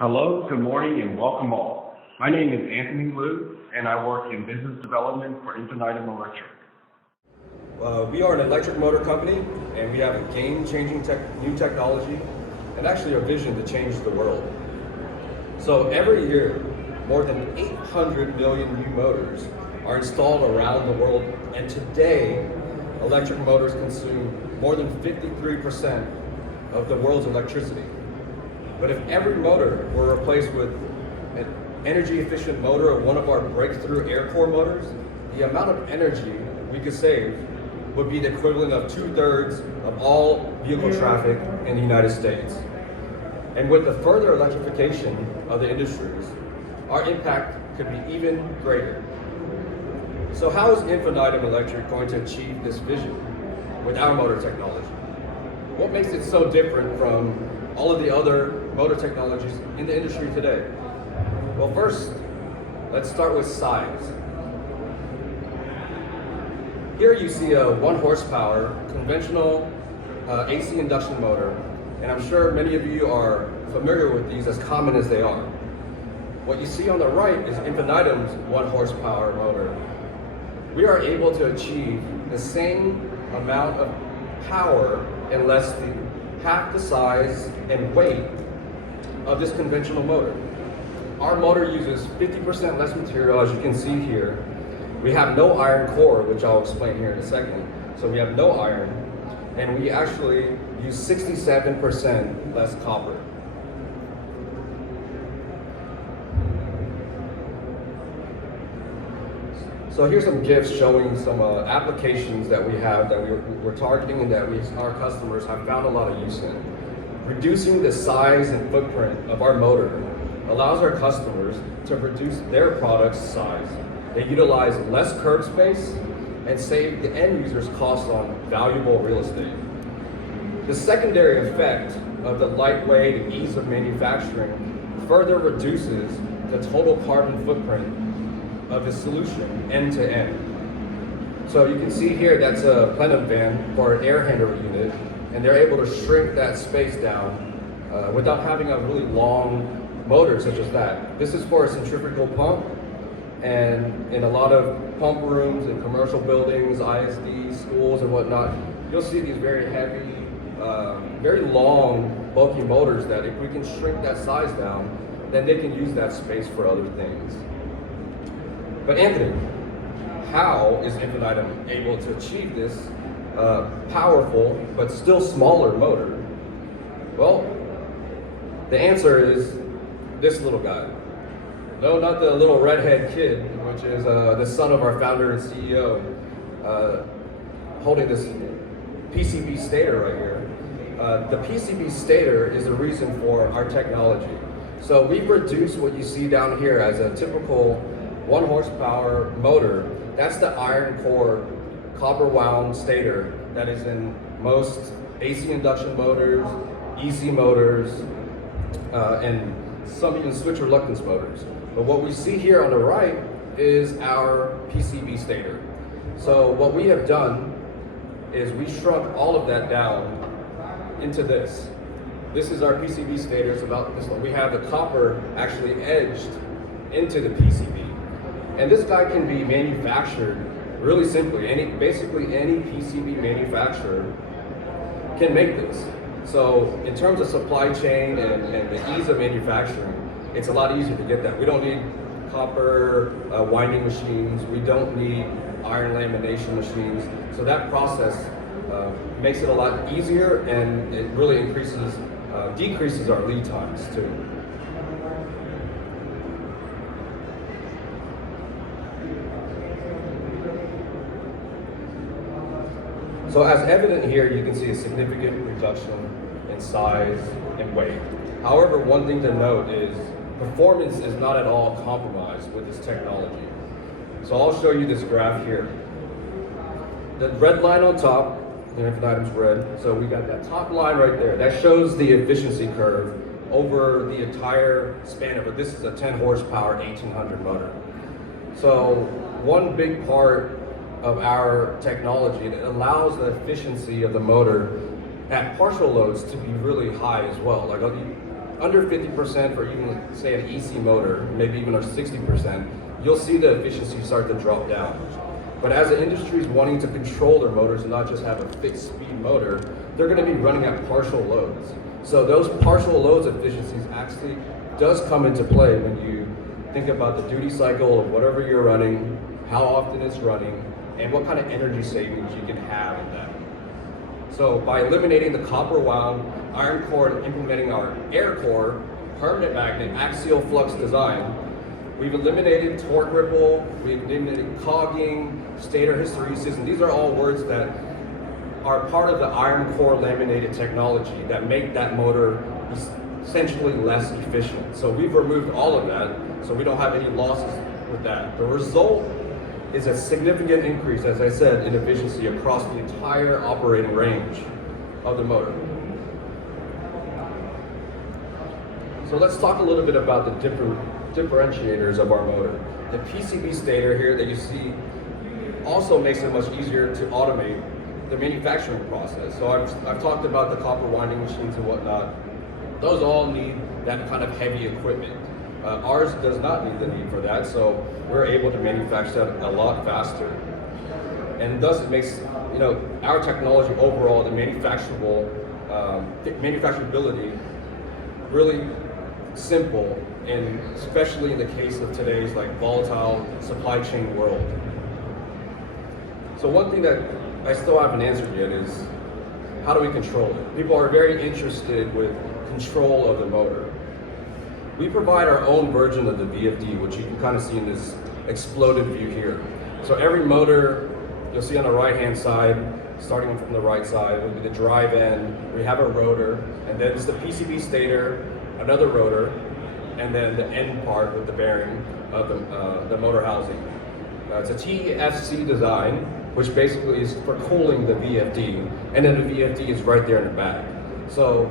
Hello, good morning, and welcome all. My name is Anthony Liu, and I work in business development for Infinitum Electric. We are an electric motor company, and we have a game-changing new technology and actually a vision to change the world. So every year, more than 800 million new motors are installed around the world, and today, electric motors consume more than 53% of the world's electricity. But if every motor were replaced with an energy-efficient motor or one of our breakthrough air core motors, the amount of energy we could save would be the equivalent of 2/3 of all vehicle traffic in the United States. And with the further electrification of the industries, our impact could be even greater. So how is Infinitum Electric going to achieve this vision with our motor technology? What makes it so different from all of the other motor technologies in the industry today? Well, first, let's start with size. Here you see a 1 horsepower conventional AC induction motor, and I'm sure many of you are familiar with these as common as they are. What you see on the right is Infinitum's 1 horsepower motor. We are able to achieve the same amount of power in less than half the size and weight of this conventional motor. Our motor uses 50% less material, as you can see here. We have no iron core, which I'll explain here in a second. So we have no iron, and we actually use 67% less copper. So here's some GIFs showing some applications that we have that we're targeting and that our customers have found a lot of use in. Reducing the size and footprint of our motor allows our customers to reduce their product's size. They utilize less curb space and save the end user's costs on valuable real estate. The secondary effect of the lightweight and ease of manufacturing further reduces the total carbon footprint of the solution end to end. So you can see here that's a plenum van for an air handler unit, and they're able to shrink that space down without having a really long motor such as that. This is for a centrifugal pump, and in a lot of pump rooms in commercial buildings, ISD, schools and whatnot, you'll see these very heavy, very long, bulky motors that if we can shrink that size down, then they can use that space for other things. But Anthony, how is Infinitum able to achieve this powerful but still smaller motor? Well, the answer is this little guy. No, not the little redhead kid, which is the son of our founder and CEO, holding this PCB stator right here. The PCB stator is the reason for our technology. So we've reduced what you see down here as a typical 1 horsepower motor. That's the iron core copper wound stator that is in most AC induction motors, EC motors, and some even switch reluctance motors. But what we see here on the right is our PCB stator. So what we have done is we shrunk all of that down into this. This is our PCB stator. It's about this one. We have the copper actually edged into the PCB. And this guy can be manufactured really simply. Basically any PCB manufacturer can make this. So in terms of supply chain and the ease of manufacturing, it's a lot easier to get that. We don't need copper winding machines. We don't need iron lamination machines. So that process makes it a lot easier, and it really decreases our lead times too. So as evident here, you can see a significant reduction in size and weight. However, one thing to note is performance is not at all compromised with this technology. So I'll show you this graph here. The red line on top, the Infinitum's red, so we got that top line right there. That shows the efficiency curve over the entire span of it. This is a 10 horsepower 1800 motor. So one big part of our technology, it allows the efficiency of the motor at partial loads to be really high as well. Like under 50% for even, say, an EC motor, maybe even a 60%, you'll see the efficiency start to drop down. But as the industry is wanting to control their motors and not just have a fixed speed motor, they're going to be running at partial loads. So those partial loads efficiencies actually does come into play when you think about the duty cycle of whatever you're running, how often it's running, and what kind of energy savings you can have in that. So by eliminating the copper wound iron core and implementing our air core permanent magnet axial flux design, we've eliminated torque ripple, we've eliminated cogging, stator hysteresis, and these are all words that are part of the iron core laminated technology that make that motor essentially less efficient. So we've removed all of that, so we don't have any losses with that. The result is a significant increase, as I said, in efficiency across the entire operating range of the motor. So let's talk a little bit about the differentiators of our motor. The PCB stator here that you see also makes it much easier to automate the manufacturing process. So I've talked about the copper winding machines and whatnot. Those all need that kind of heavy equipment. Ours does not need the need for that, so we're able to manufacture that a lot faster. And thus it makes our technology overall, the manufacturability, really simple, and especially in the case of today's volatile supply chain world. So one thing that I still haven't answered yet is, how do we control it? People are very interested with control of the motor. We provide our own version of the VFD, which you can kind of see in this exploded view here. So every motor, you'll see on the right-hand side, starting from the right side, will be the drive end. We have a rotor, and then it's the PCB stator, another rotor, and then the end part with the bearing of the motor housing. It's a TFC design, which basically is for cooling the VFD, and then the VFD is right there in the back. So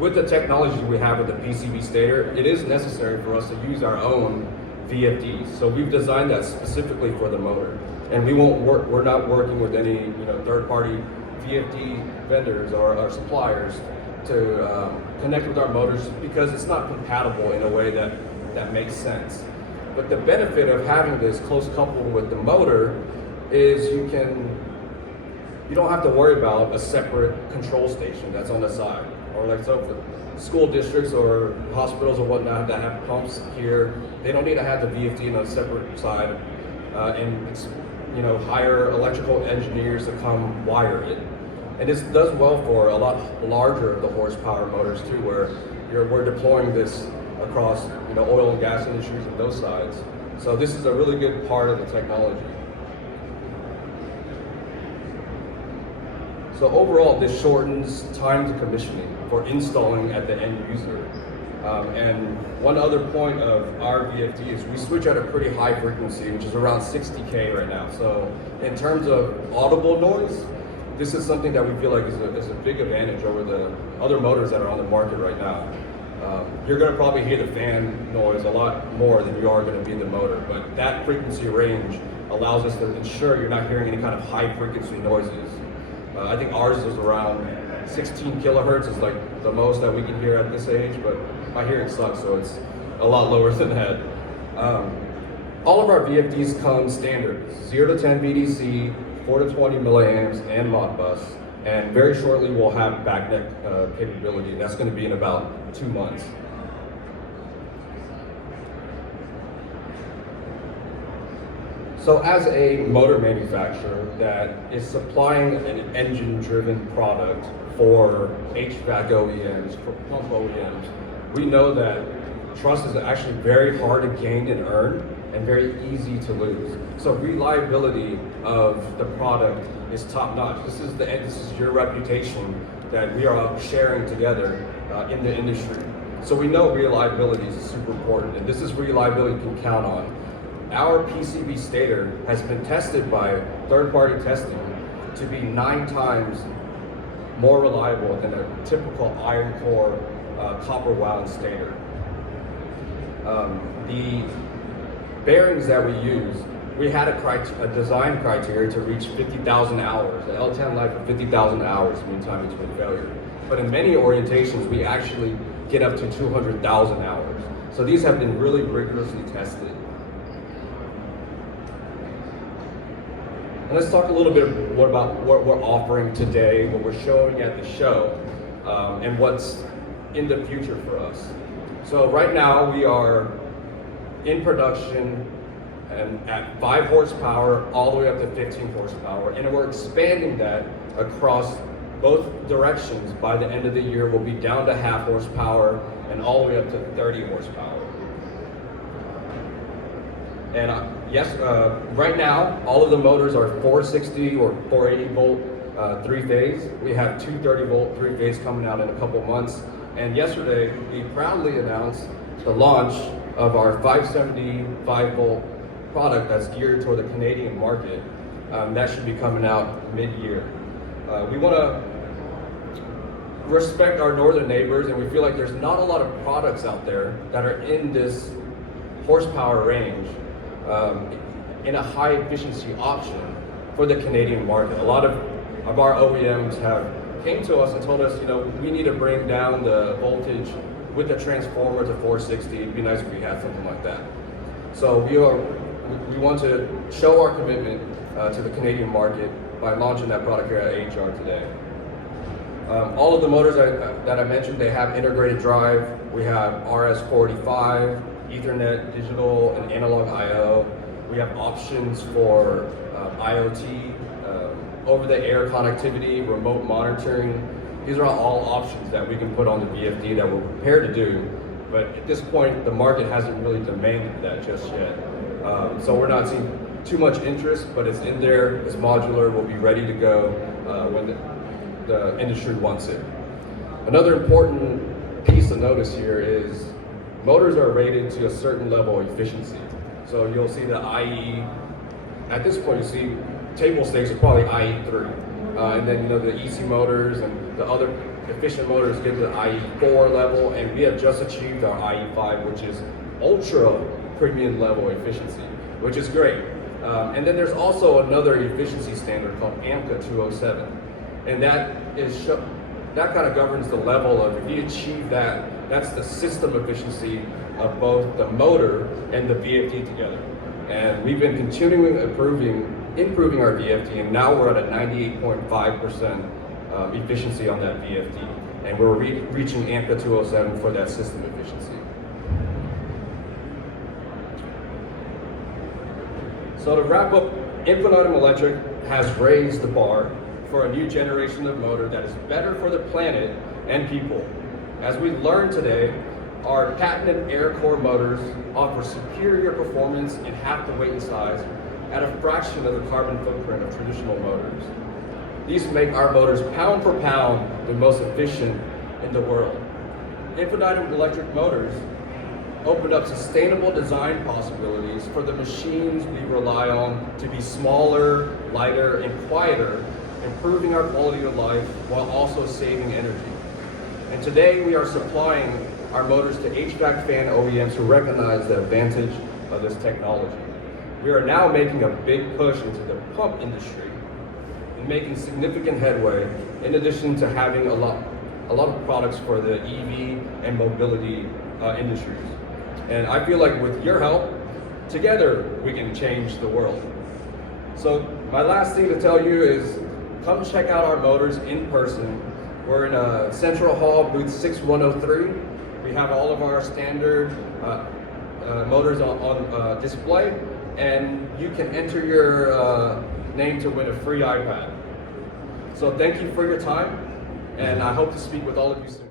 with the technology we have with the PCB stator, it is necessary for us to use our own VFDs. So we've designed that specifically for the motor, and we're not working with any third-party VFD vendors or our suppliers to connect with our motors, because it's not compatible in a way that makes sense. But the benefit of having this close coupled with the motor is you don't have to worry about a separate control station that's on the side. Or so for school districts or hospitals or whatnot that have pumps here, they don't need to have the VFD on a separate side and hire electrical engineers to come wire it. And this does well for a lot larger of the horsepower motors too, where we're deploying this across oil and gas industries and those sides. So this is a really good part of the technology. So overall, this shortens time to commissioning for installing at the end user. And one other point of our VFD is we switch at a pretty high frequency, which is around 60K right now. So in terms of audible noise, this is something that we feel like is a big advantage over the other motors that are on the market right now. You're going to probably hear the fan noise a lot more than you are going to be in the motor, but that frequency range allows us to ensure you're not hearing any kind of high frequency noises. I think ours is around 16 kilohertz is the most that we can hear at this age, but my hearing sucks, so it's a lot lower than that. All of our VFDs come standard, 0 to 10 VDC, 4 to 20 milliamps, and Modbus, and very shortly we'll have backnet capability. That's going to be in about 2 months. So as a motor manufacturer that is supplying an engine-driven product for HVAC OEMs, for pump OEMs, we know that trust is actually very hard to gain and earn and very easy to lose. So reliability of the product is top-notch. This is your reputation that we are sharing together in the industry. So we know reliability is super important, and this is reliability you can count on. Our PCB stator has been tested by third-party testing to be 9 times more reliable than a typical iron core copper wound stator. The bearings that we use, we had a design criteria to reach 50,000 hours, an L10 life of 50,000 hours mean time between failure. But in many orientations, we actually get up to 200,000 hours. So these have been really rigorously tested. And let's talk a little bit about what we're offering today, what we're showing at the show, and what's in the future for us. So right now we are in production and at 5 horsepower all the way up to 15 horsepower, and we're expanding that across both directions. By the end of the year, we'll be down to half horsepower and all the way up to 30 horsepower. And right now, all of the motors are 460 or 480 volt 3-phase. We have 230 volt 3-phase coming out in a couple months. And yesterday, we proudly announced the launch of our 570 5-volt product that's geared toward the Canadian market. That should be coming out mid-year. We want to respect our northern neighbors, and we feel like there's not a lot of products out there that are in this horsepower range in a high efficiency option for the Canadian market. A lot of our OEMs have came to us and told us, we need to bring down the voltage with the transformer to 460. It'd be nice if we had something like that. So we want to show our commitment to the Canadian market by launching that product here at AHR today. All of the motors that I mentioned, they have integrated drive. We have RS-485, Ethernet, digital, and analog I/O. We have options for IoT, over-the-air connectivity, remote monitoring. These are all options that we can put on the VFD that we're prepared to do. But at this point, the market hasn't really demanded that just yet. So we're not seeing too much interest, but it's in there, it's modular, we'll be ready to go when the industry wants it. Another important piece to notice here is motors are rated to a certain level of efficiency. So you'll see the IE, at this point you see table stakes are probably IE3. And then the EC motors and the other efficient motors get to the IE4 level, and we have just achieved our IE5, which is ultra premium level efficiency, which is great. And then there's also another efficiency standard called AMCA 207. And that kind of governs the level of, if you achieve that, that's the system efficiency of both the motor and the VFD together. And we've been continuing improving our VFD, and now we're at a 98.5% efficiency on that VFD. And we're reaching AMCA 207 for that system efficiency. So to wrap up, Infinitum Electric has raised the bar for a new generation of motor that is better for the planet and people. As we learned today, our patented air core motors offer superior performance in half the weight and size at a fraction of the carbon footprint of traditional motors. These make our motors pound for pound the most efficient in the world. Infinitum Electric motors opened up sustainable design possibilities for the machines we rely on to be smaller, lighter, and quieter, improving our quality of life while also saving energy. And today we are supplying our motors to HVAC fan OEMs who recognize the advantage of this technology. We are now making a big push into the pump industry and making significant headway, in addition to having a lot of products for the EV and mobility industries. And I feel like with your help, together we can change the world. So my last thing to tell you is come check out our motors in person. We're in Central Hall, booth 6103. We have all of our standard motors on display, and you can enter your name to win a free iPad. So thank you for your time, and I hope to speak with all of you soon.